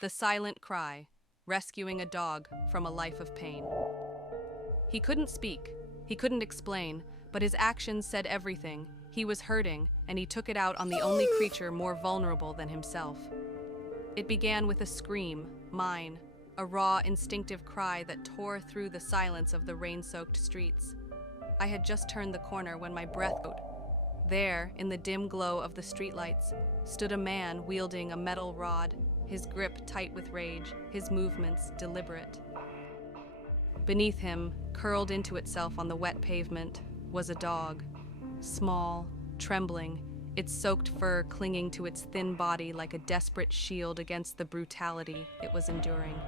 The silent cry, rescuing a dog from a life of pain. He couldn't speak, he couldn't explain, but his actions said everything. He was hurting, and he took it out on the only creature more vulnerable than himself. It began with a scream, mine, a raw, instinctive cry that tore through the silence of the rain-soaked streets. I had just turned the corner when my breath caught. There, in the dim glow of the streetlights, stood a man wielding a metal rod, his grip tight with rage, his movements deliberate. Beneath him, curled into itself on the wet pavement, was a dog. Small, trembling, its soaked fur clinging to its thin body like a desperate shield against the brutality it was enduring.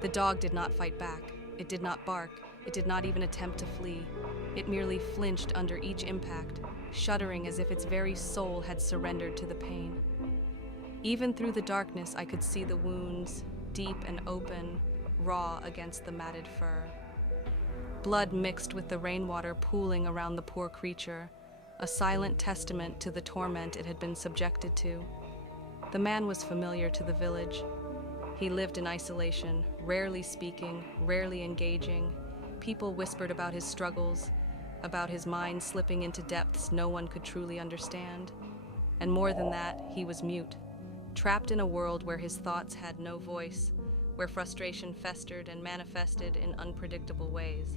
The dog did not fight back. It did not bark. It did not even attempt to flee. It merely flinched under each impact, shuddering as if its very soul had surrendered to the pain. Even through the darkness, I could see the wounds, deep and open, raw against the matted fur. Blood mixed with the rainwater pooling around the poor creature, a silent testament to the torment it had been subjected to. The man was familiar to the village. He lived in isolation, rarely speaking, rarely engaging. People whispered about his struggles, about his mind slipping into depths no one could truly understand. And more than that, he was mute, trapped in a world where his thoughts had no voice, where frustration festered and manifested in unpredictable ways.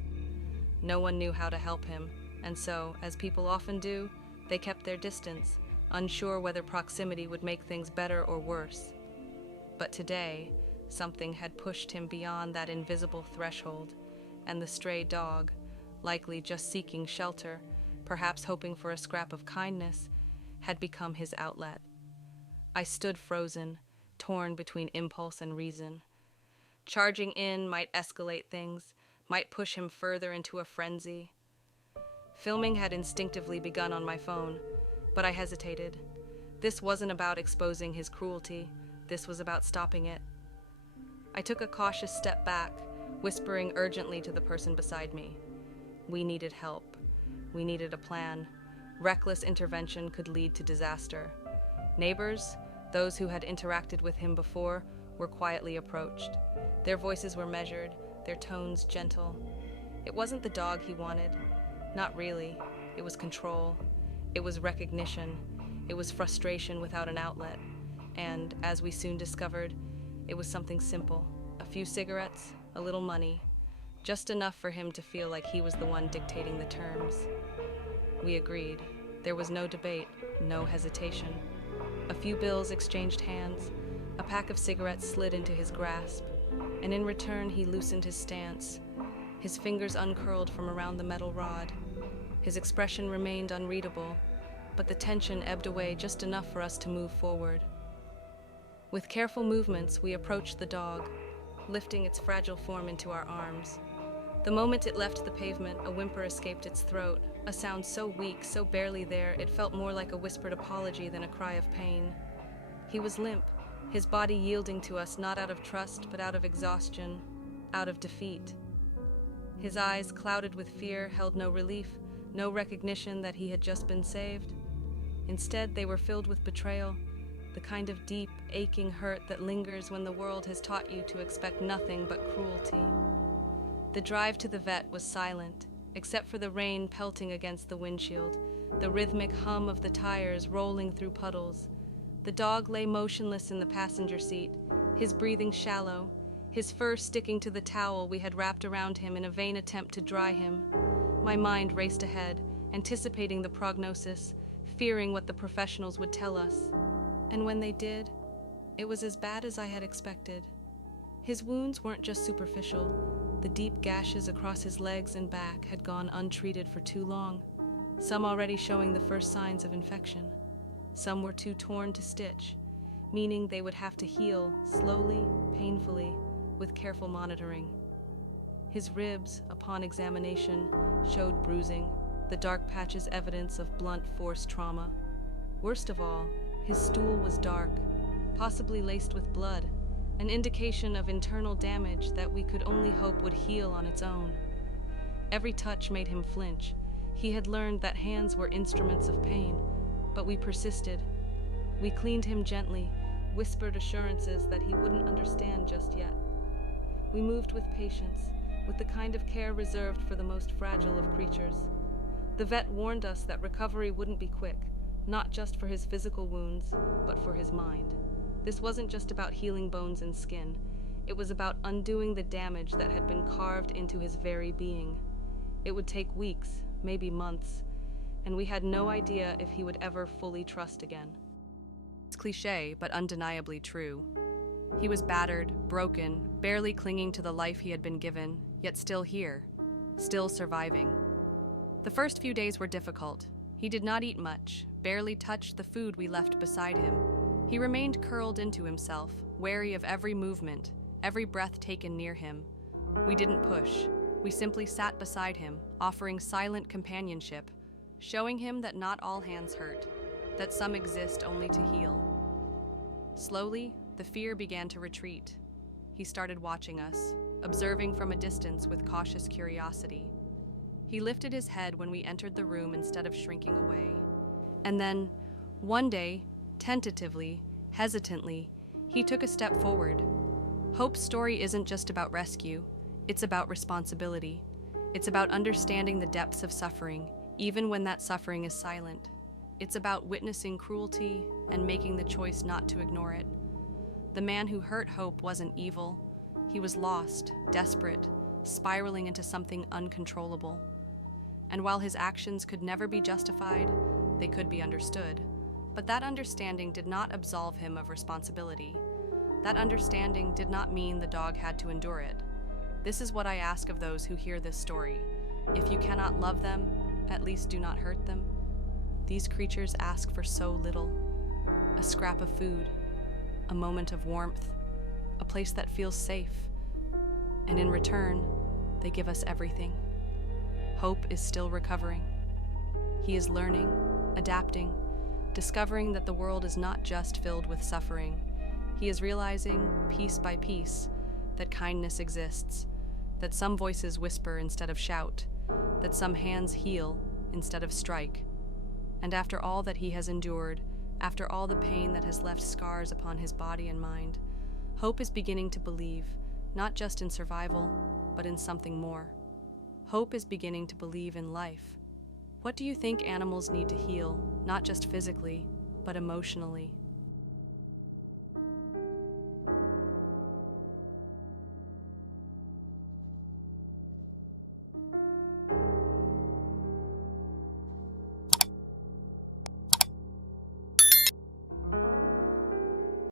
No one knew how to help him, and so, as people often do, they kept their distance, unsure whether proximity would make things better or worse. But today, something had pushed him beyond that invisible threshold, and the stray dog, likely just seeking shelter, perhaps hoping for a scrap of kindness, had become his outlet. I stood frozen, torn between impulse and reason. Charging in might escalate things, might push him further into a frenzy. Filming had instinctively begun on my phone, but I hesitated. This wasn't about exposing his cruelty. This was about stopping it. I took a cautious step back, whispering urgently to the person beside me. We needed help. We needed a plan. Reckless intervention could lead to disaster. Neighbors, those who had interacted with him before, were quietly approached. Their voices were measured, their tones gentle. It wasn't the dog he wanted. Not really. It was control. It was recognition. It was frustration without an outlet. And, as we soon discovered, it was something simple. A few cigarettes, a little money, just enough for him to feel like he was the one dictating the terms. We agreed. There was no debate, no hesitation. A few bills exchanged hands. A pack of cigarettes slid into his grasp, and in return he loosened his stance. His fingers uncurled from around the metal rod. His expression remained unreadable, but the tension ebbed away just enough for us to move forward. With careful movements, we approached the dog, lifting its fragile form into our arms. The moment it left the pavement, a whimper escaped its throat, a sound so weak, so barely there, it felt more like a whispered apology than a cry of pain. He was limp, his body yielding to us not out of trust, but out of exhaustion, out of defeat. His eyes, clouded with fear, held no relief, no recognition that he had just been saved. Instead, they were filled with betrayal, the kind of deep, aching hurt that lingers when the world has taught you to expect nothing but cruelty. The drive to the vet was silent, except for the rain pelting against the windshield, the rhythmic hum of the tires rolling through puddles. The dog lay motionless in the passenger seat, his breathing shallow, his fur sticking to the towel we had wrapped around him in a vain attempt to dry him. My mind raced ahead, anticipating the prognosis, fearing what the professionals would tell us. And when they did, it was as bad as I had expected. His wounds weren't just superficial. The deep gashes across his legs and back had gone untreated for too long, some already showing the first signs of infection. Some were too torn to stitch, meaning they would have to heal slowly, painfully, with careful monitoring. His ribs, upon examination, showed bruising, the dark patches evidence of blunt force trauma. Worst of all, his stool was dark, possibly laced with blood, an indication of internal damage that we could only hope would heal on its own. Every touch made him flinch. He had learned that hands were instruments of pain, but we persisted. We cleaned him gently, whispered assurances that he wouldn't understand just yet. We moved with patience, with the kind of care reserved for the most fragile of creatures. The vet warned us that recovery wouldn't be quick, not just for his physical wounds, but for his mind. This wasn't just about healing bones and skin. It was about undoing the damage that had been carved into his very being. It would take weeks, maybe months, and we had no idea if he would ever fully trust again. It's cliché, but undeniably true. He was battered, broken, barely clinging to the life he had been given, yet still here, still surviving. The first few days were difficult. He did not eat much, barely touched the food we left beside him. He remained curled into himself, wary of every movement, every breath taken near him. We didn't push. We simply sat beside him, offering silent companionship, showing him that not all hands hurt, that some exist only to heal. Slowly, the fear began to retreat. He started watching us, observing from a distance with cautious curiosity. He lifted his head when we entered the room instead of shrinking away. And then, one day, tentatively, hesitantly, he took a step forward. Hope's story isn't just about rescue, it's about responsibility. It's about understanding the depths of suffering, even when that suffering is silent. It's about witnessing cruelty and making the choice not to ignore it. The man who hurt Hope wasn't evil. He was lost, desperate, spiraling into something uncontrollable. And while his actions could never be justified, they could be understood. But that understanding did not absolve him of responsibility. That understanding did not mean the dog had to endure it. This is what I ask of those who hear this story. If you cannot love them, at least do not hurt them. These creatures ask for so little. A scrap of food, a moment of warmth, a place that feels safe. And in return, they give us everything. Hope is still recovering. He is learning, adapting, discovering that the world is not just filled with suffering. He is realizing, piece by piece, that kindness exists, that some voices whisper instead of shout, that some hands heal instead of strike. And after all that he has endured, after all the pain that has left scars upon his body and mind, Hope is beginning to believe, not just in survival, but in something more. Hope is beginning to believe in life. What do you think animals need to heal, not just physically, but emotionally?